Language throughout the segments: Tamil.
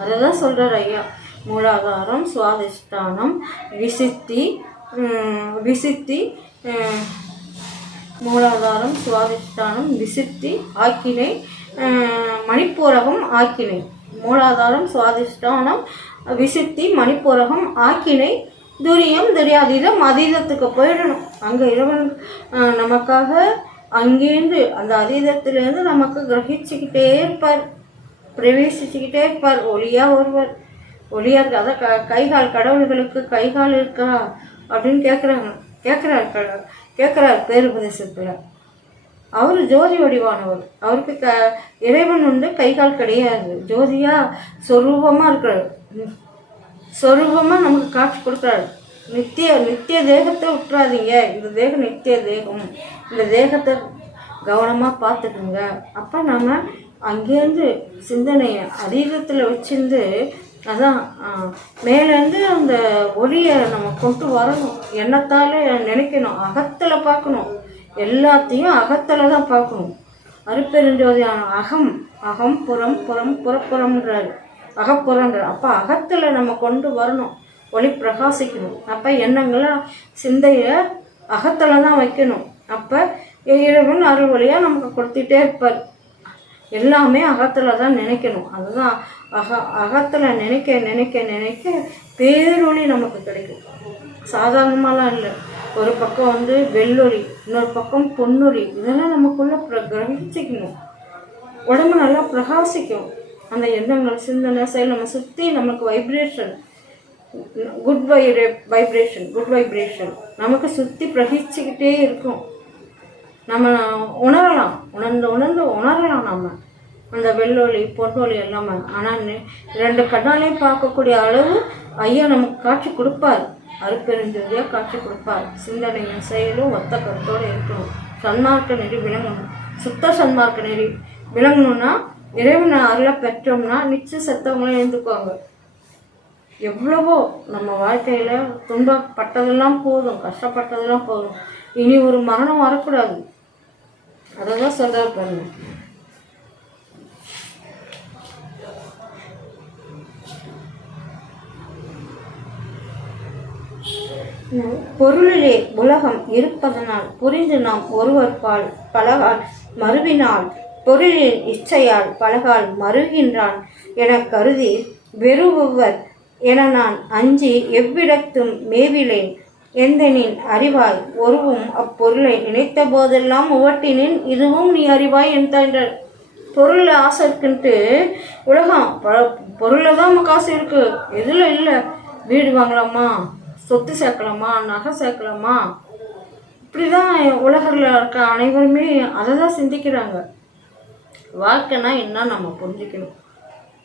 அதை தான் சொல்கிறார் ஐயா. மூலாதாரம், சுவாதிஷ்டானம், விசித்தி, மூலாதாரம், சுவாதிஷ்டானம், விசித்தி, ஆக்கினை, மணிப்பூரகம், ஆக்கினை. மூலாதாரம், சுவாதிஷ்டானம், விசித்தி, மணிப்பூரகம், ஆக்கினை, துரியம், துரியாதீதம். அதீதத்துக்கு போயிடணும். அங்கே இறைவன் நமக்காக அங்கேருந்து அந்த அதீதத்திலேருந்து நமக்கு கிரகிச்சுக்கிட்டே இருப்பார், பிரவேசிச்சுக்கிட்டே இருப்பார். ஒளியாக ஒருவர், ஒளியாக இருக்கு. அதான் கைகால் கடவுள்களுக்கு கைகால் இருக்கா அப்படின்னு கேட்குறார் பேருபதேசத்தில். அவர் ஜோதி வடிவானவர். அவருக்கு இறைவன் உண்டு, கைகால் கிடையாது. ஜோதியாக சொரூபமாக இருக்கிறார். சொரூபமாக நமக்கு காட்சி கொடுக்குறாரு. நித்திய தேகத்தை விட்டுறாதீங்க. இந்த தேகம் நித்திய தேகம். இந்த தேகத்தை கவனமாக பார்த்துக்குங்க. அப்போ நம்ம அங்கேருந்து சிந்தனையை அதீதத்தில் வச்சிருந்து அதான் மேலேருந்து அந்த ஒளியை நம்ம கொண்டு வரணும். எண்ணத்தால் நினைக்கணும், அகத்தில் பார்க்கணும். எல்லாத்தையும் அகத்தில் தான் பார்க்கணும். அருப்பெருஞ்சோதியான அகம் புறம் புறப்புறம்ன்றாரு, அகப்புறன்றார். அப்போ அகத்தில் நம்ம கொண்டு வரணும், ஒளி பிரகாசிக்கணும். அப்போ எண்ணங்களை சிந்தையை அகத்தில் தான் வைக்கணும். அப்போ இறைவன் அருள் வழியாக நமக்கு கொடுத்துட்டே இருப்பார். எல்லாமே அகத்தில் தான் நினைக்கணும். அதுதான் அகத்தில் நினைக்க நினைக்க நினைக்க பேரொளி நமக்கு கிடைக்கும். சாதாரணமாலாம் இல்லை. ஒரு பக்கம் வெள்ளொளி, இன்னொரு பக்கம் பொன்னொளி. இதெல்லாம் நமக்குள்ளே கிரகிச்சிக்கணும். உடம்பு நல்லா பிரகாசிக்கும். அந்த எண்ணங்கள், சிந்தனை, செயல் நம்ம சுற்றி நமக்கு வைப்ரேஷன், குட் வைப்ரேஷன் நமக்கு சுற்றி பிரகிச்சிக்கிட்டே இருக்கும். நம்ம உணரலாம், உணரலாம் நம்ம அந்த வெள்ளொளி பொன்னொளி எல்லாமே. ஆனால் 2 கண்ணாலையும் பார்க்கக்கூடிய அளவு ஐயா நமக்கு காட்சி கொடுப்பார். அருப்பெருஞ்சோதியாக காட்சி கொடுப்பார். சிந்தனையும் செயலும் ஒத்த கருத்தோடு இருக்கணும். சன்மார்க்க நெறி விளங்கணும். சுத்த சன்மார்க்க நெறி விளங்கணும்னா இறைவனை அருளை பெற்றோம்னா நிச்சயம் செத்தவங்களும் எழுந்துக்குவாங்க. எவ்வளவோ நம்ம வாழ்க்கையில் துன்பப்பட்டதெல்லாம் போதும், கஷ்டப்பட்டதெல்லாம் போதும். இனி ஒரு மரணம் வரக்கூடாது. அதை தான் சொல்கிறார் பாருங்க. பொருளிலே உலகம் இருப்பதனால் புரிந்து நாம் ஒருவர் பால் பலகால் மறுவினால் பொருளின் இச்சையால் பலகால் மறுகின்றான் என கருதி வெறுவர் என நான் அஞ்சி எவ்விடத்தும் மேவிலேன். எந்தனின் அறிவாய் ஒருவும் அப்பொருளை நினைத்த போதெல்லாம் உவட்டினின் இதுவும் நீ அறிவாய் என்றார். பொருளில் ஆசை இருக்குன்ட்டு உலகம் பொருளில் தான் நமக்கு ஆசை இருக்குது. எதில் இல்லை? வீடு வாங்கலாமா, சொத்து சேர்க்கலாமா, நகை சேர்க்கலாமா, இப்படி தான் உலகில் இருக்க அனைவருமே அதை தான் சிந்திக்கிறாங்க. வாழ்க்கைனா என்ன நம்ம புரிஞ்சுக்கணும்.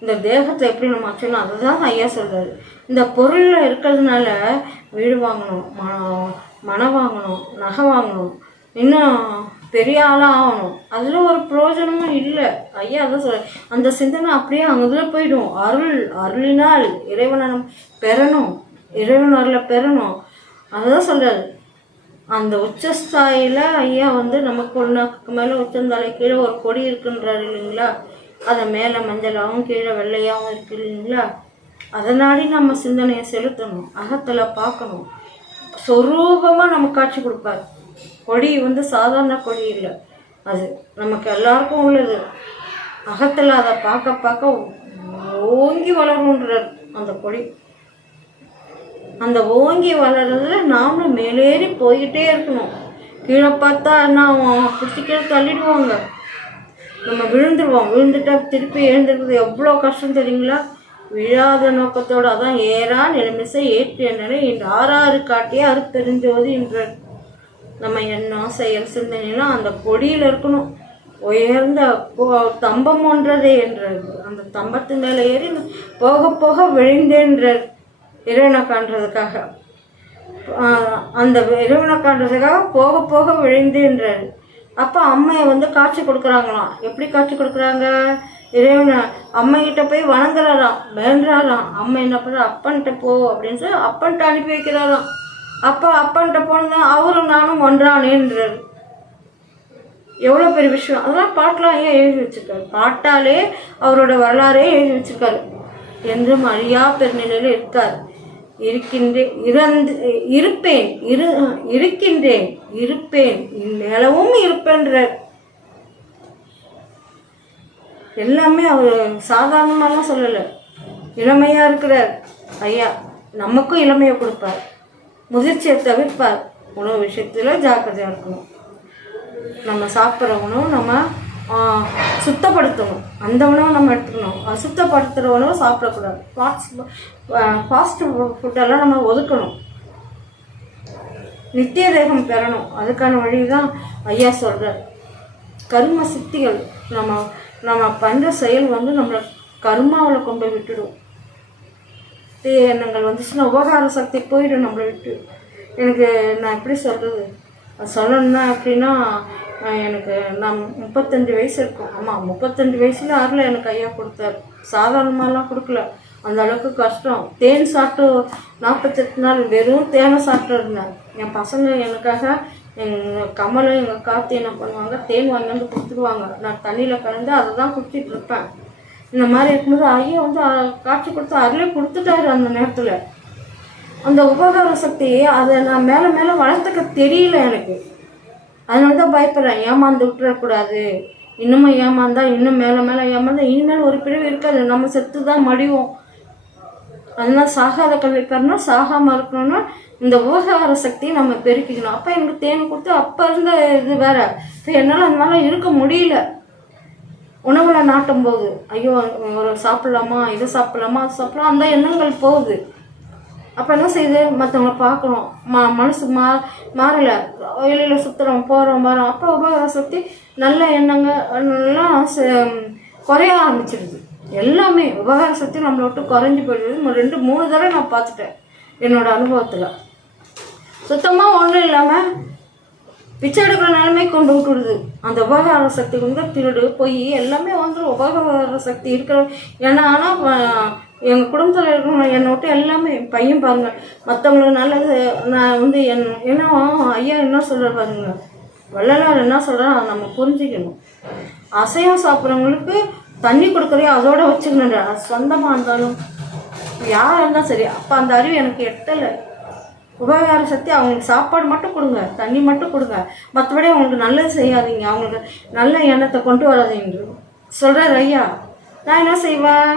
இந்த தேகத்தை எப்படி நம்ம வச்சுக்கணும், அதை தான் ஐயா சொல்கிறாரு. இந்த பொருளில் இருக்கிறதுனால வீடு வாங்கணும், மனம் வாங்கணும், நகை வாங்கணும், இன்னும் பெரிய ஆளாக ஆகணும், அதில் ஒரு பிரயோஜனமும் இல்லை. ஐயா அதான் சொல்ல. அந்த சிந்தனை அப்படியே அங்கே போயிடும். அருளினால் இறைவனை பெறணும், இறைவன் அருளை பெறணும். அதுதான் சொல்கிறாரு. அந்த உச்சஸ்தாயில் ஐயா நமக்கு ஒன்றுக்கு மேலே உச்சந்தாலை கீழே ஒரு கொடி இருக்குன்றாரு இல்லைங்களா. அதை மேலே மஞ்சளாகவும் கீழே வெள்ளையாகவும் இருக்கு இல்லைங்களா. அதனாடி நம்ம சிந்தனையை செலுத்தணும், அகத்தில் பார்க்கணும். சொரூபமாக நமக்கு காட்சி கொடுப்பார். கொடி சாதாரண கொடி இல்லை, அது நமக்கு எல்லாருக்கும் உள்ளது. அகத்தில் அதை பார்க்க பார்க்க ஓங்கி வளருன்றார் அந்த கொடி. அந்த ஓங்கி வளர்றதுல நாமளும் மேலேறி போய்கிட்டே இருக்கணும். கீழே பார்த்தா நான் பிடிச்சிக்கிற தள்ளிடுவாங்க, நம்ம விழுந்துருவோம். விழுந்துட்டா திருப்பி எழுந்திருக்கிறது எவ்வளோ கஷ்டம் தெரியுங்களா. விழாத நோக்கத்தோடு அதான் ஏறா நிலைமிசை ஏற்றிய நிலை இந்த 6 காட்டியே அருப்பெருஞ்சோதி என்றார். நம்ம எண்ணம் செயல் சிந்தனைலாம் அந்த கொடியில் இருக்கணும். உயர்ந்த தம்பம் ஒன்றதே என்றார். அந்த தம்பத்து மேலே ஏறி போக போக விழுந்தேன்றார். இறைவனை காண்றதுக்காக, அந்த இறைவனை காண்றதுக்காக போக போக விழுந்தேன்றார். அப்போ அம்மையை காட்சி கொடுக்குறாங்களாம். எப்படி காட்சி கொடுக்குறாங்க? இறைவனை அம்மைகிட்ட போய் வணங்குறாராம், வேண்டுறாராம். அம்மை என்ன பண்ணுற, அப்பன்கிட்ட போ அப்படின்னு சொல்லி அப்பன்கிட்ட அனுப்பி வைக்கிறாராம். அப்போ அப்பன்கிட்ட போனதான் அவரும் நானும் ஒன்றானேன்றார். எவ்வளோ பெரிய விஷயம். அதெல்லாம் பாட்டெலாம் ஏன் எழுதி வச்சுருக்காரு. பாட்டாலே அவரோட வரலாறே எழுதி வச்சுருக்காரு. என்றும் அழியா பெருநிலையில் இருக்கார். இருப்பேன் இருக்கின்றேன் இருப்பேன் இந்நிலவும் இருப்பேன்ற எல்லாமே அவர் சாதாரணமாலாம் சொல்லலை. இளமையாக இருக்கிறார் ஐயா. நமக்கும் இளமையை கொடுப்பார், முதிர்ச்சியை தவிர்ப்பார். உணவு விஷயத்தில் ஜாக்கிரதையாக இருக்கணும். நம்ம சாப்பிட்ற உணவு நம்ம சுத்தப்படுத்தணும். அந்த உணவை நம்ம எடுத்துக்கணும். அசுத்தப்படுத்துகிற உணவை சாப்பிடக்கூடாது. ஃபாஸ்ட் ஃபுட்டெல்லாம் நம்ம ஒதுக்கணும். நித்திய தேகம் பெறணும். அதுக்கான வழி தான் ஐயா சொல்கிறார். கர்ம சித்திகள் நம்ம பண்ணுற செயல் நம்மளை கர்மாவில் கொண்டு போய் விட்டுடும். தீய எண்ணங்கள் வந்துச்சுன்னா உபகார சக்தி போயிடும் நம்மளை விட்டு. எனக்கு நான் எப்படி சொல்கிறது, அது சொல்லணுன்னா அப்படின்னா எனக்கு நான் 35 வயசு இருக்கும். ஆமாம், 35 வயசில் அருளை எனக்கு ஐயா கொடுத்தார். சாதாரணமாலாம் கொடுக்கல, அந்த அளவுக்கு கஷ்டம். தேன் சாப்பிட்டு 48 நாள் வெறும் தேனை சாப்பிட்டு இருந்தேன். என் பசங்க எனக்காக எங்கள் கமலும் எங்கள் கார்த்தி என்ன பண்ணுவாங்க, தேன் வாங்கி வந்து கொடுத்துருவாங்க. நான் தண்ணியில் கலந்து அதை தான் குடிச்சிட்டு இருப்பேன். இந்த மாதிரி இருக்கும்போது ஐயா காட்சி கொடுத்து அருளே கொடுத்துட்டாரு. அந்த நேரத்தில் அந்த உபகார சக்தியை அதை நான் மேலே மேலே வளர்த்துக்க தெரியல எனக்கு. அதனால தான் பயப்படுறேன், ஏமாந்து விட்டுறக்கூடாது. இன்னமும் ஏமாந்தா இன்னும் மேலே மேலே ஏமாந்தா இனிமேல் ஒரு பிரிவு இருக்காது, நம்ம செத்து தான் மடிவோம். அதனால சாகாத கல்வி பெறணும், சாகாமல் இருக்கணும்னா இந்த உபகார சக்தியை நம்ம பெருக்கிக்கணும். அப்போ எனக்கு தேன் கொடுத்து அப்போ இருந்த இது வேற. இப்போ என்னால் அந்த மாதிரிலாம் இருக்க முடியல. உணவுல நாட்டும் போது ஐயோ ஒரு சாப்பிட்லாமா, இதை சாப்பிட்லாமா, அது சாப்பிட்லாம், அந்த எண்ணங்கள் போகுது. அப்போ என்ன செய்யுது, மற்றவங்கள பார்க்கணும், மனசு மாறலை, வெளியில் சுற்றுறோம், போகிறோம், வரோம். அப்போ உபகார சக்தி நல்ல எண்ணங்கள்லாம் குறைய ஆரம்பிச்சிடுது. எல்லாமே உபகார சக்தி நம்மளை விட்டு குறைஞ்சி போயிடுது. 2-3 தடவை நான் பார்த்துட்டேன் என்னோடய அனுபவத்தில். சுத்தமாக ஒன்றும் இல்லாமல் பிச்சை எடுக்கிற நிலைமை கொண்டு விட்டுடுது. அந்த உபகார சக்தி திருடு பொய் எல்லாமே உபகார சக்தி இருக்கிற. ஏன்னா ஆனால் எங்கள் குடும்பத்தில் இருக்கிறவங்க என்னை விட்டு எல்லாமே பையன் பாருங்கள், மற்றவங்களுக்கு நல்லது. நான் ஏன்னா ஐயா என்ன சொல்கிற பாருங்க, வள்ளலார் என்ன சொல்கிறா அதை நம்ம புரிஞ்சிக்கணும். அசைவம் சாப்பிட்றவங்களுக்கு தண்ணி கொடுக்குறையோ அதோட வச்சுக்கணுன்ற, அது சொந்தமாக இருந்தாலும் யாராக இருந்தாலும் சரி. அப்போ அந்த அறிவு எனக்கு எட்டலை. உபகார சக்தி அவங்களுக்கு சாப்பாடு மட்டும் கொடுங்க, தண்ணி மட்டும் கொடுங்க, மற்றபடி அவங்களுக்கு நல்லது செய்யாதீங்க, அவங்களுக்கு நல்ல எண்ணத்தை கொண்டு வராதீங்க சொல்கிறார் ஐயா. நான் என்ன செய்வேன்,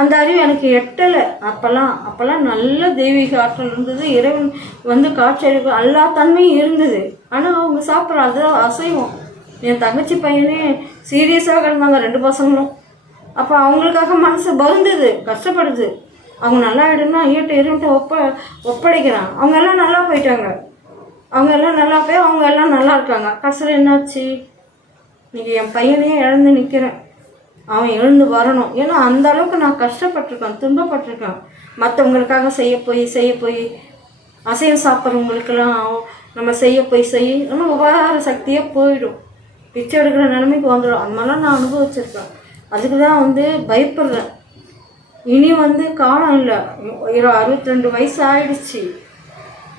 அந்த அறிவு எனக்கு எட்டலை. அப்போல்லாம் நல்ல தெய்வீக ஆற்றல் இருந்தது. இறைவன் காட்சி அறிவு எல்லா தன்மையும் இருந்தது. ஆனால் அவங்க சாப்பிட்ற அது அசைவம். என் தங்கச்சி பையனே சீரியஸாக கிடந்தாங்க, 2 பசங்களும். அப்போ அவங்களுக்காக மனசு வருந்தது, கஷ்டப்படுது. அவங்க நல்லா ஆகிடுன்னா ஐயோட்ட இருந்துட்டு ஒப்படைக்கிறான். அவங்க எல்லாம் நல்லா போயிட்டாங்க. அவங்க எல்லாம் நல்லா போய் அவங்க எல்லாம் நல்லா இருக்காங்க. கடைசியில் என்னாச்சு, இன்றைக்கி என் பையனையே இழந்து நிற்கிறேன். அவன் எழுந்து வரணும். ஏன்னா அந்த அளவுக்கு நான் கஷ்டப்பட்டிருக்கேன், துன்பப்பட்டிருக்கேன். மற்றவங்களுக்காக செய்ய போய் அசைவம் சாப்பிட்றவங்களுக்கெல்லாம் நம்ம செய்ய நம்ம உபகார சக்தியே போயிடும். பிச்சை எடுக்கிற நிலைமைக்கு வந்துடும். அந்த மாதிரிலாம் நான் அனுபவிச்சிருக்கேன். அதுக்கு தான் பயப்படுறேன். இனி காலம் இல்லை. 62 வயசு ஆயிடுச்சு.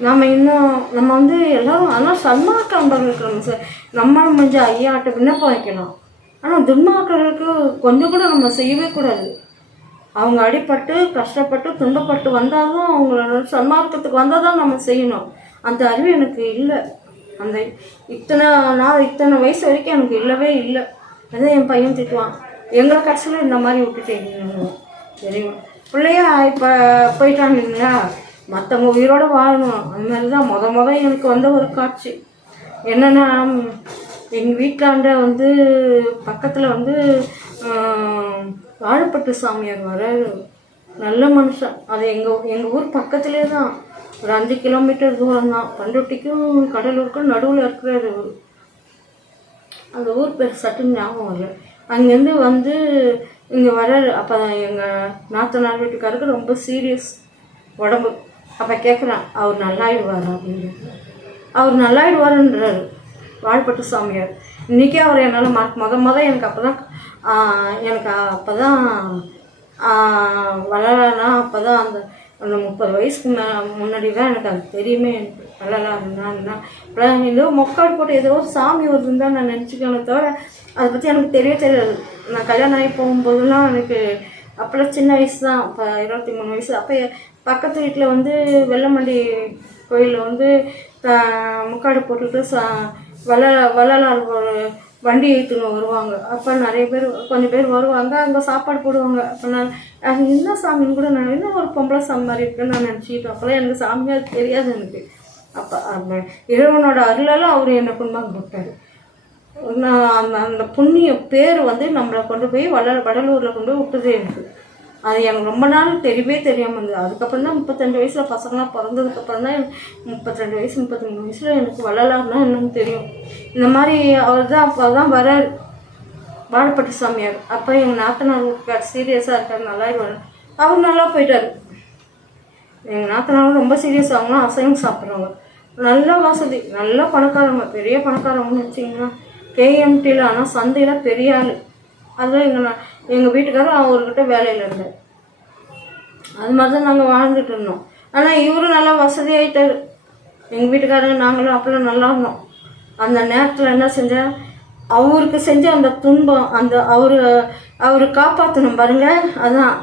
நம்ம எல்லோரும் ஆனால் சன்மார்க்க அன்பர்களுக்கு நம்மளும் கொஞ்சம் ஐயாட்ட விண்ணப்பம் வைக்கலாம். ஆனால் துன்மார்களுக்கு கொஞ்சம் கூட நம்ம செய்யவே கூடாது. அவங்க அடிப்பட்டு கஷ்டப்பட்டு துன்பப்பட்டு வந்தால் தான் அவங்களோட சன்மார்க்கத்துக்கு வந்தால் தான் நம்ம செய்யணும். அந்த அறிவு எனக்கு இல்லை. அந்த இத்தனை வயசு வரைக்கும் எனக்கு இல்லவே இல்லை. அதான் என் பையன் திட்டுவான், எங்களை கடைசியில் இந்த மாதிரி விட்டுட்டீங்க தெரியும். பிள்ளையா இப்போ போயிட்டாங்க இல்லைங்களா, மற்றவங்க உயிரோடு வாழணும். அந்த மாதிரி தான் முத எனக்கு ஒரு காட்சி என்னென்னா, எங்கள் வீட்டாண்ட பக்கத்தில் வாழைப்பட்டு சாமியார் வராரு. நல்ல மனுஷன். அது எங்கள் ஊர் பக்கத்துலேயே தான், ஒரு 5 கிலோமீட்டர் தூரம் தான். பண்ருட்டிக்கும் கடலூருக்கும் நடுவில் இருக்கிறாரு. அந்த ஊர் பேர் சட்டுன்னு ஞாபகம் இல்லை. அங்கேருந்து இங்கே வர்றாரு. அப்போ எங்கள் நாத்தனார் வீட்டுக்காருக்கு ரொம்ப சீரியஸ் உடம்பு. அப்போ கேட்குறேன், அவர் நல்லாயிடுவார் அப்படின்னு. அவர் நல்லாயிடுவாருன்றாரு வாழைப்பட்டு சாமியார். இன்றைக்கே அவர் என்னால் முத எனக்கு அப்போ தான் வளரனா. அப்போ தான் அந்த 30 வயசுக்கு முன்னாடி தான் எனக்கு அது தெரியுமே. எனக்கு வளரலான்னா இப்போலாம் ஏதோ மொக்காடு போட்டு ஏதோ ஒரு சாமி வருதுன்னு தான் நான் நினச்சிக்கணும். தவிர அதை பற்றி எனக்கு தெரியாது. நான் கல்யாணம் ஆகி போகும்போதெல்லாம் எனக்கு அப்போல்லாம் சின்ன வயசு தான், இப்போ 23 வயசு. அப்போ பக்கத்து வீட்டில் வந்து வெள்ளமண்டி கோயிலில் வந்து முக்காடு போட்டுட்டு வள்ளலார் ஒரு வண்டி ஏற்றுன்னு வருவாங்க. அப்போ நிறைய பேர் கொஞ்சம் பேர் வருவாங்க, அங்கே சாப்பாடு போடுவாங்க. அப்போ நான் அது என்ன சாமின்னு கூட நான் இன்னும் ஒரு பொம்பளை சாமி மாதிரி இருக்குன்னு நான் நினச்சிக்கிட்டேன். அப்போல்லாம் எனக்கு சாமியாக தெரியாது எனக்கு. அப்போ இறைவனோட அருளால் அவர் என்னை குடும்பம் கொடுத்தாரு. நான் அந்த புண்ணிய பேர் வந்து நம்மளை கொண்டு போய் வடலூரில் கொண்டு போய் விட்டுதே எனக்கு. அது எனக்கு ரொம்ப நாள் தெரியவே தெரியாமல் இருந்தது. அதுக்கப்புறம் தான் 35 வயசில் பசங்களாம் பிறந்ததுக்கப்புறம் தான் 32 வயசு 33 வயசில் எனக்கு வள்ளலார்னா என்னன்னு தெரியும். இந்த மாதிரி அவர் தான் அப்போ தான் வரார், வாழப்பட்டி சாமியார். அப்போ எங்கள் நாத்தனார் இருக்கார், சீரியஸாக இருக்கார், நல்லாயிடுவார். அவர் நல்லா போயிட்டார். எங்கள் நாத்தனாரும் ரொம்ப சீரியஸ், அவங்களும் அசைவம் சாப்பிட்றவங்க, நல்ல வசதி, நல்ல பணக்காரவங்க, பெரிய பணக்காரவங்கன்னு வச்சிங்கன்னா கேஎம்டியில். ஆனால் சந்தையில் பெரிய ஆள். அதுவும் எங்கள் வீட்டுக்காரரும் அவர்கிட்ட வேலையில் இருந்தார். அது மாதிரி தான் நாங்கள் வாழ்ந்துட்டு இருந்தோம். ஆனால் இவரும் நல்லா வசதியாகிட்டார். எங்கள் வீட்டுக்காரங்க நாங்களும் அப்பெல்லாம் நல்லா இருந்தோம். அந்த நேரத்தில் என்ன செஞ்சேன், அவருக்கு செஞ்ச அந்த துன்பம், அந்த அவர் காப்பாற்றணும் பாருங்க. அதான்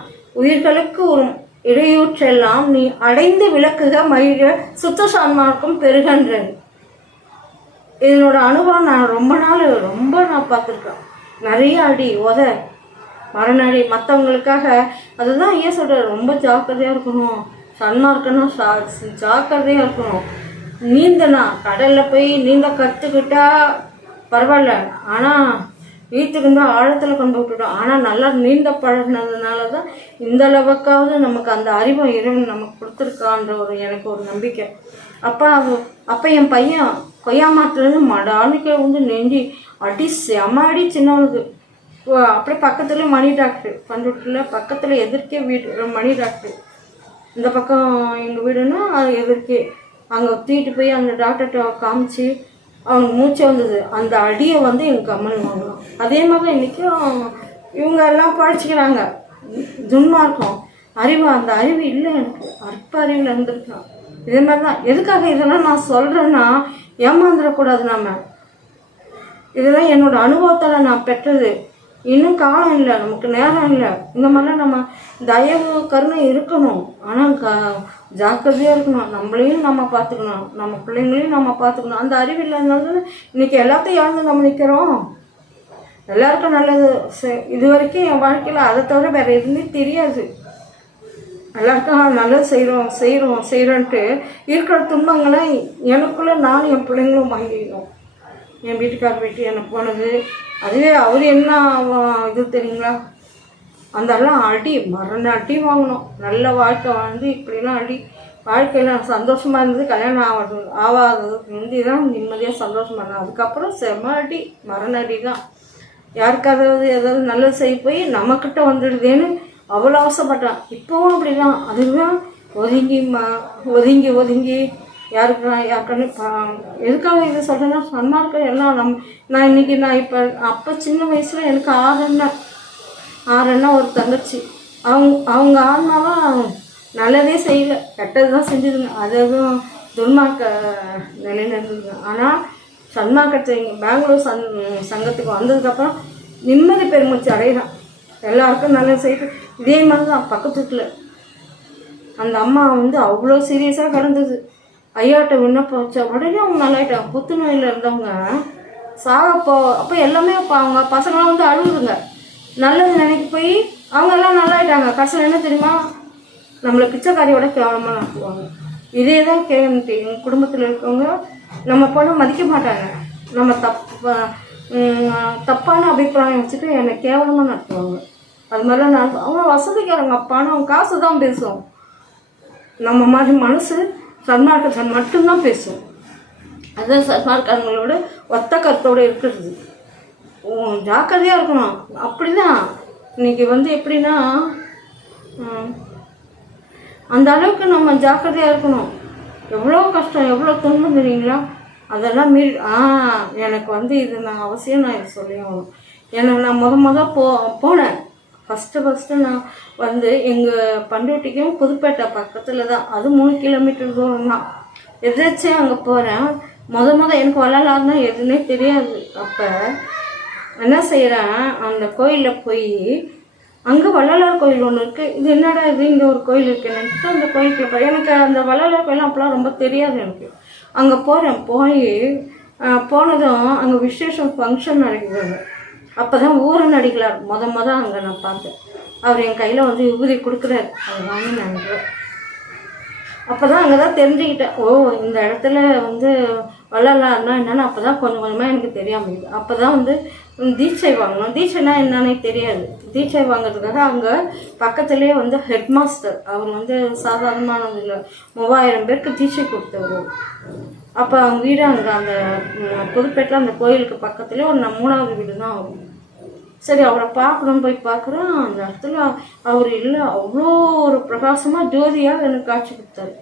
உயிர்களுக்கு ஒரு இடையூற்றெல்லாம் நீ அடைந்து விளக்குக மகிழ சுத்த சான்மார்க்கம் பெருகன்றது. இதனோட அனுபவம் நான் ரொம்ப நான் பார்த்துருக்கேன். நிறைய அடி மரணடி மற்றவங்களுக்காக. அதுதான் ஐயா சொல்கிறார், ரொம்ப ஜாக்கிரதையாக இருக்கணும், சன்மார்க்கனா ஜாக்கிரதையாக இருக்கணும். நீந்தனா கடலில் போய் நீந்த கற்றுக்கிட்டா பரவாயில்ல, ஆனால் வீட்டுக்கு வந்து ஆழத்தில் கொண்டு விட்டுட்டோம். ஆனால் நல்லா நீந்த பழகினதுனால தான் இந்த அளவுக்காவது நமக்கு அந்த அறிவை இறைவன் நமக்கு கொடுத்துருக்கான்ற எனக்கு ஒரு நம்பிக்கை. அப்போ என் பையன் கொய்யாமரத்துலேருந்து மடானிக்க வந்து நெஞ்சி அடி செம அடி சின்னவனுக்கு. அப்படியே பக்கத்துலேயே மணி டாக்டர், பண்ருட்டில் பக்கத்தில் எதிர்க்கே வீடு மணி டாக்டர். இந்த பக்கம் எங்கள் வீடுன்னா அது எதிர்க்கே. அங்கே தூக்கிட்டு போய் அந்த டாக்டர்கிட்ட காமிச்சு அவனுக்கு மூச்சை வந்தது. அந்த அடியை வந்து எங்கள் கம்மல் வாங்கலாம். அதே மாதிரி இன்றைக்கும் இவங்க எல்லாம் பழச்சிக்கிறாங்க. துன்மார்க்கம் அந்த அறிவு இல்லை எனக்கு, அற்ப அறிவில் இருந்திருக்கான். இதே மாதிரி தான். எதுக்காக இதெல்லாம் நான் சொல்கிறேன்னா, ஏமாந்துடக்கூடாது. இதெல்லாம் என்னோடய அனுபவத்தில் நான் பெற்றது. இன்னும் காலம் இல்லை, நமக்கு நேரம் இல்லை. இந்த மாதிரிலாம் நம்ம தயவு கருணை இருக்கணும். ஆனால் ஜாக்கிரதையாக இருக்கணும். நம்மளையும் நம்ம பார்த்துக்கணும், நம்ம பிள்ளைங்களையும் நம்ம பார்த்துக்கணும். அந்த அறிவு இல்லாதனால இன்றைக்கி எல்லாத்தையும் இழந்து நம்ம நிற்கிறோம். எல்லாருக்கும் நல்லது இது வரைக்கும் என் வாழ்க்கையில் அதை தவிர வேறு எதுவுமே தெரியாது. எல்லாருக்கும் நல்லது செய்கிறோன்ட்டு இருக்கிற துன்பங்களை எனக்குள்ளே நானும் என் பிள்ளைங்களும் வாங்கிக்கணும். என் வீட்டுக்கார வீட்டு எனக்கு போனது அதுவே அவர் என்ன இது தெரியுங்களா, அந்தெல்லாம் அடி அடி வாங்கணும். நல்ல வாழ்க்கை வாழ்ந்து இப்படிலாம் வாழ்க்கையில் சந்தோஷமாக இருந்தது. கல்யாணம் ஆகாததுக்கு முந்தி தான் நிம்மதியாக சந்தோஷமாக இருந்தேன். அதுக்கப்புறம் செம அடி அடி தான். யாருக்காவது ஏதாவது நல்லது செய்ய போய் நம்மக்கிட்ட வந்துடுதேன்னு அவ்வளோ அவசப்பட்டான். இப்போவும் அப்படி தான். அதுதான் ஒதுங்கி யாருக்கானு எதுக்காக இது சொல்கிறேன்னா, சன்மார்க்கம் எல்லாம் நான் இன்றைக்கி இப்போ அப்போ சின்ன வயசில் எனக்கு 6 அண்ணன் ஒரு தங்கச்சி. அவங்க ஆனாலும் நல்லதே செய்யலை, கெட்டது தான் செஞ்சுதுங்க. அதுவும் துன்மார்க்க நிலையில் இருந்ததுங்க. ஆனால் சன்மார்க்கத்தை பெங்களூர் சங்கத்துக்கு வந்ததுக்கப்புறம் நிம்மதி பெருமூச்சு அடையிறான். எல்லாருக்கும் நல்லது செய்து. இதே மாதிரி தான் பக்கத்து வீட்டில் அந்த அம்மா வந்து அவ்வளோ சீரியஸாக கிடந்தது. ஐயாட்ட விண்ணப்பம் வச்சா உடனே அவங்க நல்லாயிட்டாங்க. புத்துநோயில் இருந்தவங்க அப்போ எல்லாமே அவங்க பசங்களாம் வந்து அழுகுதுங்க. நல்லது நினைக்க போய் அவங்க எல்லாம் நல்லாயிட்டாங்க. கடைசியில் என்ன தெரியுமா, நம்மளை பிச்சைக்காரியோட கேவலமாக நடத்துவாங்க. இதே தான் கேஎம்டி. எங்கள் குடும்பத்தில் இருக்கவங்க நம்ம போல மதிக்க மாட்டாங்க. நம்ம தப்பான அபிப்பிராயம் வச்சுட்டு என்னை கேவலமாக நடத்துவாங்க. அது மாதிரிலாம் அவங்க வசதிக்காரங்க அப்பான்னு அவங்க காசு தான் பேசுவோம். நம்ம மாதிரி மனசு சன்மார்க்கத்தை மட்டும்தான் பேசும். அதுதான் சன்மார்க்கங்களோட ஒத்த கருத்தோடு இருக்கிறது. ஜாக்கிரதையாக இருக்கணும். அப்படி தான் இன்றைக்கி வந்து எப்படின்னா, அந்த அளவுக்கு நம்ம ஜாக்கிரதையாக இருக்கணும். எவ்வளோ கஷ்டம், எவ்வளோ துன்பம் தெரியுங்களா, அதெல்லாம் மீறி எனக்கு வந்து இது அவசியம் இது சொல்லி ஆகணும். எனக்கு நான் போனேன். ஃபஸ்ட்டு நான் வந்து எங்கள் பண்ருட்டிக்கும் புதுப்பேட்டை பக்கத்தில் தான், அது 3 கிலோமீட்டர் தூரம் தான். எதாச்சும் அங்கே போகிறேன். எனக்கு வள்ளலார்னா எதுவுமே தெரியாது. அப்போ என்ன செய்கிறேன், அந்த கோயிலில் போய் அங்கே வள்ளலார் கோயில் ஒன்று இருக்குது. இது என்னடா இது, இங்கே ஒரு கோயில் இருக்குன்னு நினச்சிட்டு அந்த கோயிலுக்குள்ள போய் எனக்கு அந்த வள்ளலார் கோயில் அப்போலாம் ரொம்ப தெரியாது எனக்கு. அங்கே போகிறேன். போனதும் அங்கே விசேஷம் ஃபங்க்ஷன் நடக்குது. அப்போ தான் ஊரன் அடிகளார் மொதல் அங்கே நான் பார்த்தேன். அவர் என் கையில் வந்து விபூதி கொடுக்குறாரு. அது வாங்கி நினைக்கிறேன். அப்போ தான் அங்கே தான் தெரிஞ்சுக்கிட்டேன், ஓ இந்த இடத்துல வந்து வள்ளலார்னா என்னென்னு. அப்போ தான் கொஞ்சம் கொஞ்சமாக எனக்கு தெரியாமல். அப்போ தான் வந்து தீட்சை வாங்கணும். தீட்சைனா என்னன்னே தெரியாது. தீட்சை வாங்கிறதுக்காக அங்கே பக்கத்துலேயே வந்து ஹெட் மாஸ்டர், அவர் வந்து சாதாரணமானது இல்லை, 3000 பேருக்கு தீட்சை கொடுத்தவர். அப்போ அவங்க வீடு அங்கே அந்த புதுப்பேட்டில் அந்த கோயிலுக்கு பக்கத்துலேயே ஒரு 3வது வீடு தான் ஆகும். சரி அவரை பார்க்கணுன்னு போய் பார்க்குறேன். அந்த இடத்துல அவர் இல்லை, அவ்வளோ ஒரு பிரகாசமாக ஜோதியாக எனக்கு காட்சி கொடுத்தாரு.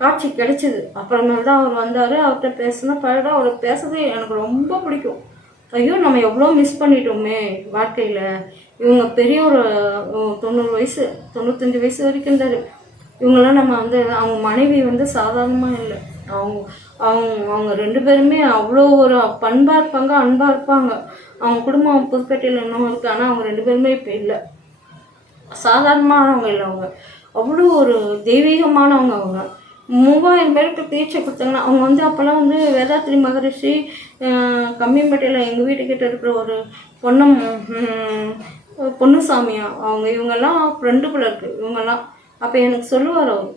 காட்சி கிடைச்சிது. அப்புறமேல் தான் அவர் வந்தார். அவர்கிட்ட பேசினா பழகம். அவர் பேசுறது எனக்கு ரொம்ப பிடிக்கும். ஐயோ நம்ம எவ்வளோ மிஸ் பண்ணிட்டோமே வாழ்க்கையில். இவங்க பெரிய ஒரு 90 வயசு 95 வயசு வரைக்கும் இருந்தார். இவங்களாம் நம்ம வந்து அவங்க மனைவி வந்து சாதாரணமாக இல்லை. அவங்க அவங்க அவங்க 2 பேருமே அவ்வளோ ஒரு பண்பாக இருப்பாங்க, அன்பாக இருப்பாங்க. அவங்க குடும்பம் புதுப்பேட்டையில் இன்னும் இருக்குது. ஆனால் அவங்க 2 பேருமே இப்போ இல்லை, சாதாரணமானவங்க இல்லை. அவங்க அவ்வளோ ஒரு தெய்வீகமானவங்க. அவங்க 3000 பேருக்கு தீட்சை கொடுத்தாங்கன்னா அவங்க வந்து அப்போல்லாம் வந்து வேதாத்ரி மகரிஷி கம்மியம்பேட்டையில் எங்கள் வீட்டுக்கிட்ட இருக்கிற ஒரு பொன்னுசாமியா அவங்க இவங்கெல்லாம் ஃப்ரெண்டு போல இருக்குது இவங்கெல்லாம். அப்போ எனக்கு சொல்லுவார் அவர்,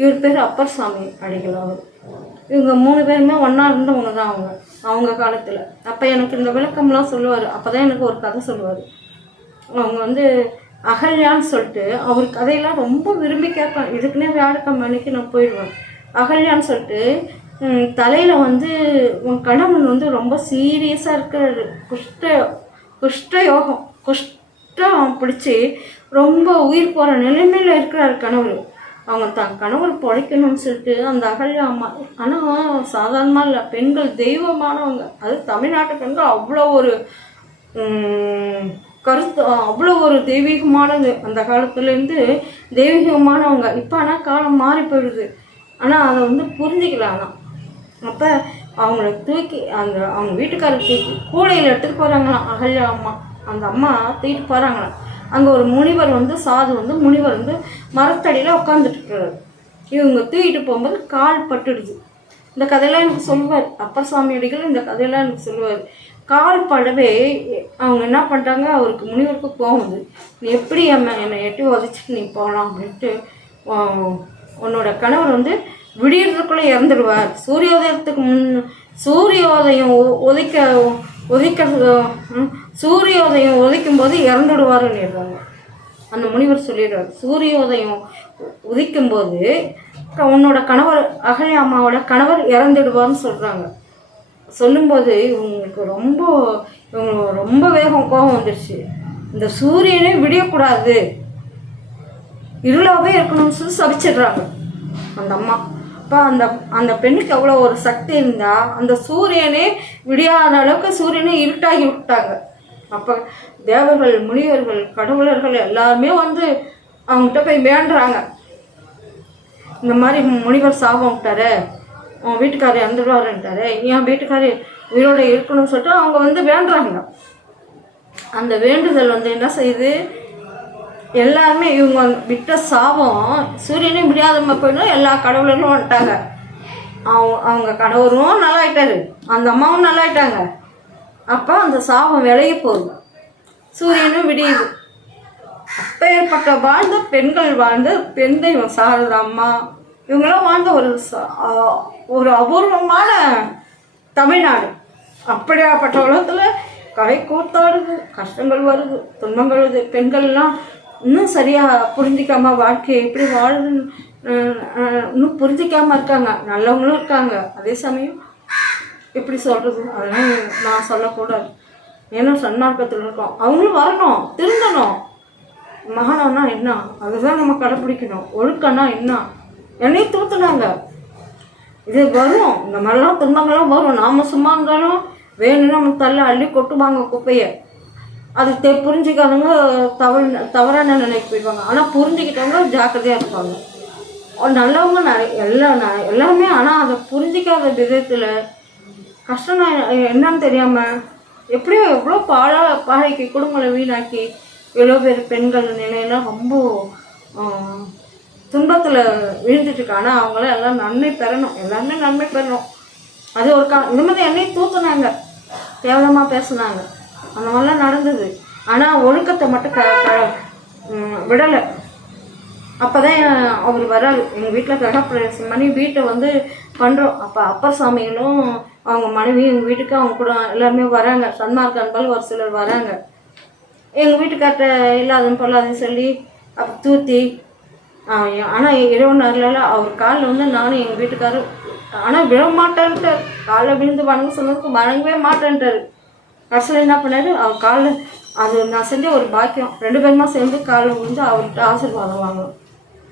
இவர் பேர் அப்பர் சாமி அடிகளார். அவர் இவங்க 3 பேருமே ஒன்றா இருந்தவங்க தான் அவங்க காலத்தில். அப்போ எனக்கு இந்த விளக்கம்லாம் சொல்லுவார். அப்போ தான் எனக்கு ஒரு கதை சொல்லுவார். அவங்க வந்து அகல்யான்னு சொல்லிட்டு அவர் கதையெல்லாம் ரொம்ப விரும்பி கேட்பேன். இதுக்குன்னே வியாழக்கிழமை அன்னைக்கு நான் போயிடுவேன். அகல்யான்னு சொல்லிட்டு தலையில் வந்து உன் கணவன் வந்து ரொம்ப சீரியஸாக இருக்கிறாரு. குஷ்டம் பிடிச்சி ரொம்ப உயிர் போகிற நிலைமையில் இருக்கிறாரு கணவர். அவங்க கணவர் பிழைக்கணும்னு சொல்லிட்டு அந்த அகல்யா அம்மா, ஆனால் சாதாரணமாக இல்லை, பெண்கள் தெய்வமானவங்க. அது தமிழ்நாட்டு பெண்கள் அவ்வளோ ஒரு கருத்து, அவ்வளோ ஒரு தெய்வீகமானது. அந்த காலத்துலேருந்து தெய்வீகமானவங்க. இப்போ ஆனால் காலம் மாறி போயிடுது. ஆனால் அதை வந்து புரிஞ்சிக்கல. ஆனால் அப்போ அவங்கள தூக்கி அவங்க வீட்டுக்காரர் தூக்கி கூடையில் எடுத்துகிட்டு போகிறாங்களாம் அகல்யா அம்மா. அந்த அம்மா தூக்கிட்டு போகிறாங்களாம். அங்கே ஒரு முனிவர் வந்து முனிவர் வந்து மரத்தடியில் உட்காந்துட்டுருக்காரு. இவங்க தூக்கிட்டு போகும்போது கால் பட்டுடுது. இந்த கதையெல்லாம் எனக்கு சொல்லுவார். அப்பர் சுவாமி அடிகள் இந்த கதையெல்லாம் எனக்கு சொல்லுவார். கால் படவே அவங்க என்ன பண்ணுறாங்க, அவருக்கு முனிவருக்கு போகுது, நீ எப்படி என்னை எட்டி உதச்சிட்டு நீ போகலாம் அப்படின்ட்டு, உன்னோட கணவர் வந்து விடியறதுக்குள்ளே இறந்துடுவார், சூரியோதயம் உதைக்கும் போது இறந்துடுவாருன்னுறாங்க. அந்த முனிவர் சொல்லிடுறார், சூரியோதயம் உதிக்கும் போது உன்னோட கணவர் அகல்யா அம்மாவோட கணவர் இறந்துடுவார்னு சொல்கிறாங்க. சொல்லும்போது இவங்களுக்கு ரொம்ப கோபம் வந்துடுச்சு. இந்த சூரியனே விடியக்கூடாது, இருளாகவே இருக்கணும்னு சொல்லி சபிச்சிடுறாங்க அந்த அம்மா. அப்போ அந்த பெண்ணுக்கு எவ்வளோ ஒரு சக்தி இருந்தால் அந்த சூரியனே விடியாத அளவுக்கு சூரியனே இருட்டாகி விட்டாங்க. அப்போ தேவர்கள், முனிவர்கள், கடவுளர்கள் எல்லாருமே வந்து அவங்ககிட்ட போய் வேண்டுறாங்க. இந்த மாதிரி முனிவர் சாபம் விட்டாரு, உன் வீட்டுக்காரர் இறந்துடுவாருன்ட்டாரு, என் வீட்டுக்காரர் உயிரோட இருக்கணும்னு சொல்லிட்டு அவங்க வந்து வேண்டுறாங்க. அந்த வேண்டுதல் வந்து என்ன செய்யுது, எல்லாருமே இவங்க விட்ட சாபம் சூரியனே முடியாதமா போயிடும். எல்லா கடவுளர்களும் வந்துட்டாங்க. அவங்க கணவரும் நல்லாயிட்டாரு, அந்த அம்மாவும் நல்லாயிட்டாங்க. அப்போ அந்த சாபம் விலகி போகுது, சூரியனும் விடியுது. அப்பேற்பட்ட வாழ்ந்த பெண்கள் வாழ்ந்த பெண் தெய்வம் சாரதா அம்மா இவங்களாம் வாழ்ந்த ஒரு அபூர்வமான தமிழ்நாடு. அப்படியாப்பட்ட உலகத்தில் கரை கூத்தாடுது, கஷ்டங்கள் வருது, துன்பங்கள் வருது. பெண்கள்லாம் இன்னும் சரியாக புரிஞ்சிக்காம வாழ்க்கையை எப்படி வாழுதுன்னு இன்னும் புரிஞ்சிக்காமல் இருக்காங்க. நல்லவங்களும் இருக்காங்க. அதே சமயம் எப்படி சொல்கிறது, அதெல்லாம் நான் சொல்லக்கூடாது. ஏன்னா சன்மார்க்கத்தில் இருக்கோம், அவங்களும் வரணும், திருந்தணும். மகானம்னா என்ன, அதுதான் நம்ம கடைப்பிடிக்கணும். ஒழுக்கம்னா என்ன, என்னையும் தூத்துனாங்க. இது வரும், இந்த மாதிரிலாம் துன்பங்கள்லாம் வரும். நாம் சும்மா இருந்தாலும் வேணும்னா நம்ம தள்ள அள்ளி கொட்டுவாங்க குப்பையை. அது புரிஞ்சிக்காதவங்க தவறான நிலைக்கு போயிடுவாங்க. ஆனால் புரிஞ்சுக்கிட்டவங்க ஜாக்கிரதையாக இருப்பாங்க. நல்லவங்க எல்லாருமே. ஆனால் அதை புரிஞ்சிக்காத விதத்தில் கஷ்டம் என்னன்னு தெரியாமல் எப்படியோ எவ்வளோ பாழைக்கு குடும்பங்களை வீணாக்கி எவ்வளோ பேர் பெண்கள் நிலையெல்லாம் ரொம்ப துன்பத்தில் விழுந்துட்டுருக்கு. ஆனால் அவங்களாம் எல்லாம் நன்மை பெறணும், எல்லாருமே நன்மை பெறணும். அது ஒரு இந்த மாதிரி என்னையும் தூத்துனாங்க, கேவலமாக பேசுனாங்க, அந்த மாதிரிலாம் நடந்தது. ஆனால் ஒழுக்கத்தை மட்டும் விடலை. அப்போ தான் அவர் வராரு எங்கள் வீட்டில் கிரகப்பிரவேசம் பண்ணி வீட்டை வந்து பண்ணுறோம். அப்போ அப்பர் சாமிகளும் அவங்க மனைவி எங்கள் வீட்டுக்கு அவங்க கூட எல்லாருமே வராங்க. சன்மார்க்க அன்பால் ஒரு சிலர் வராங்க. எங்கள் வீட்டுக்கார்ட்ட இல்லாதன்னு பொல்லாதுன்னு சொல்லி அப்போ தூத்தி. ஆனால் இரவு நேரில் அவர் காலில் வந்து நானும் எங்கள் வீட்டுக்காரரும், ஆனால் விழ மாட்டேன்ட்டார். காலில் விழுந்து வணங்க சொன்னதுக்கு வணங்கவே மாட்டேன்ட்டார். கடைசியில் என்ன பண்ணார், அவர் காலில் அது நான் செஞ்ச ஒரு பாக்கியம், 2 பேருமா சேர்ந்து காலில் விழுந்து அவர்கிட்ட ஆசீர்வாதம் வாங்கணும்.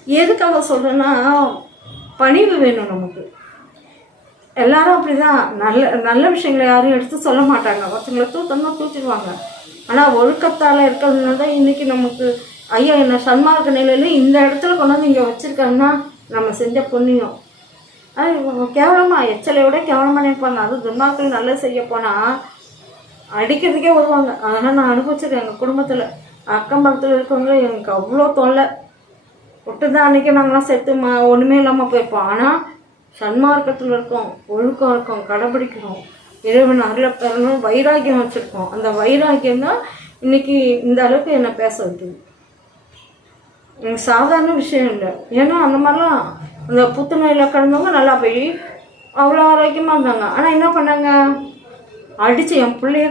எதுக்காக சொல்கிறேன்னா, பணிவு வேணும் நமக்கு. எல்லாரும் அப்படி தான், நல்ல நல்ல விஷயங்களை யாரும் எடுத்து சொல்ல மாட்டாங்க. ஒருத்தங்களை தூத்தன்னா தூத்திடுவாங்க. ஆனால் ஒழுக்கத்தால் இருக்கிறதுனால தான் இன்றைக்கி நமக்கு ஐயா என்ன சன்மார்க்க நிலையில் இந்த இடத்துல கொண்டாந்து இங்கே வச்சுருக்காங்கன்னா நம்ம செஞ்ச புண்ணியம். கேவலமாக எச்சலை விட கேவலமாக நினைப்பாங்க. அது துன்மார்க்கள் நல்லது செய்ய போனால் அடிக்கிறதுக்கே வருவாங்க. அதனால் நான் அனுபவிச்சிருக்கேன். எங்கள் குடும்பத்தில் அக்கம் பக்கத்தில் இருக்கவங்க எனக்கு அவ்வளோ தொல்லை. விட்டு தான் அன்றைக்கி நாங்களாம் செத்து ஒன்றுமே இல்லாமல் போயிருப்போம். ஆனால் சன்மார்க்கத்தில் இருக்கோம், ஒழுக்கம் இருக்கோம், கடைப்பிடிக்கிறோம், இறைவன் அருளை பெறணும், வைராக்கியம் வச்சுருக்கோம். அந்த வைராக்கியம் தான் இன்றைக்கி இந்த அளவுக்கு என்னை பேச வைக்குது. எனக்கு சாதாரண விஷயம் இல்லை. ஏன்னா அந்த மாதிரிலாம் அந்த புத்துநோயில் கிடந்தவங்க நல்லா போய் அவ்வளோ ஆரோக்கியமாக இருந்தாங்க. ஆனால் என்ன பண்ணாங்க, அடித்து என் பிள்ளைய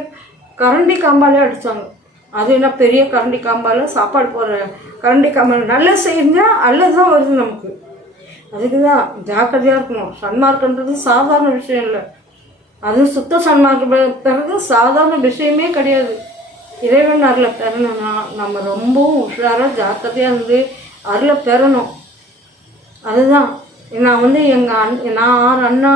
கரண்டி காம்பாலே அடித்தாங்க. அது என்ன பெரிய கரண்டி காம்பால் சாப்பாடு போடுற கரண்டி காம்பால் நல்ல செஞ்சால் அல்லது தான் வருது நமக்கு. அதுக்கு தான் ஜாக்கிரதையாக இருக்கணும். சன்மார்க்கன்றது சாதாரண விஷயம் இல்லை. அதுவும் சுத்த சன்மார்க்க பிறகு சாதாரண விஷயமே கிடையாது. இறைவன் அருளை பெறணும்னா நம்ம ரொம்பவும் உஷாராக ஜாக்கிரதையாக இருந்து அருளை பெறணும். அதுதான் நான் வந்து நான் 6 அண்ணா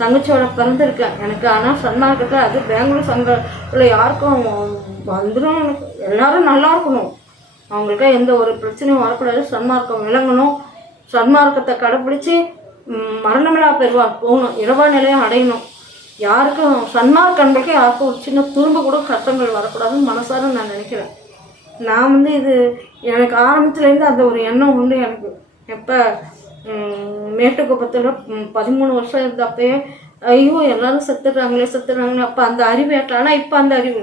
தங்கச்சியோட பிறந்திருக்கேன் எனக்கு. ஆனால் சன்மார்க்கத்தில் அது பெங்களூர் சங்கத்தில் யாருக்கும் வந்துடும். எனக்கு எல்லோரும் நல்லா இருக்கணும், அவங்களுக்கா எந்த ஒரு பிரச்சனையும் வரக்கூடாது, சன்மார்க்கம் விளங்கணும், சன்மார்க்கத்தை கடைப்பிடிச்சி மரணமில்லா பெறுவார் போகணும், இரவா நிலையை அடையணும். யாருக்கும் சன்மார்க்கங்களுக்கு யாருக்கும் ஒரு சின்ன துரும்பு கூட கஷ்டங்கள் வரக்கூடாதுன்னு மனசார நான் நினைக்கிறேன். நான் வந்து இது எனக்கு ஆரம்பத்துலேருந்து அந்த ஒரு எண்ணம் உண்டு எனக்கு. எப்போ மேட்டுக்குப்பத்தில் 13 வருஷம் இருந்தப்பே ஐயோ எல்லோரும் செத்துடுறாங்களே அப்போ அந்த அறிவு ஏற்ற. ஆனால் இப்போ அந்த அறிவு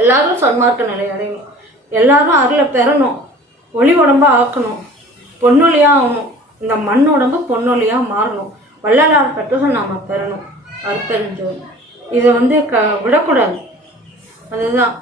எல்லோரும் சன்மார்க்க நிலை அடையணும், எல்லோரும் அருளை பெறணும், ஒளி உடம்பாக ஆக்கணும், பொன்னொழியாக ஆகணும், இந்த மண் உடம்பு பொன்னொழியாக மாறணும், வள்ளலார் பெற்றதை நாம் பெறணும், அருட்பெருஞ்சோதி. இதை வந்து விடக்கூடாது. அதுதான்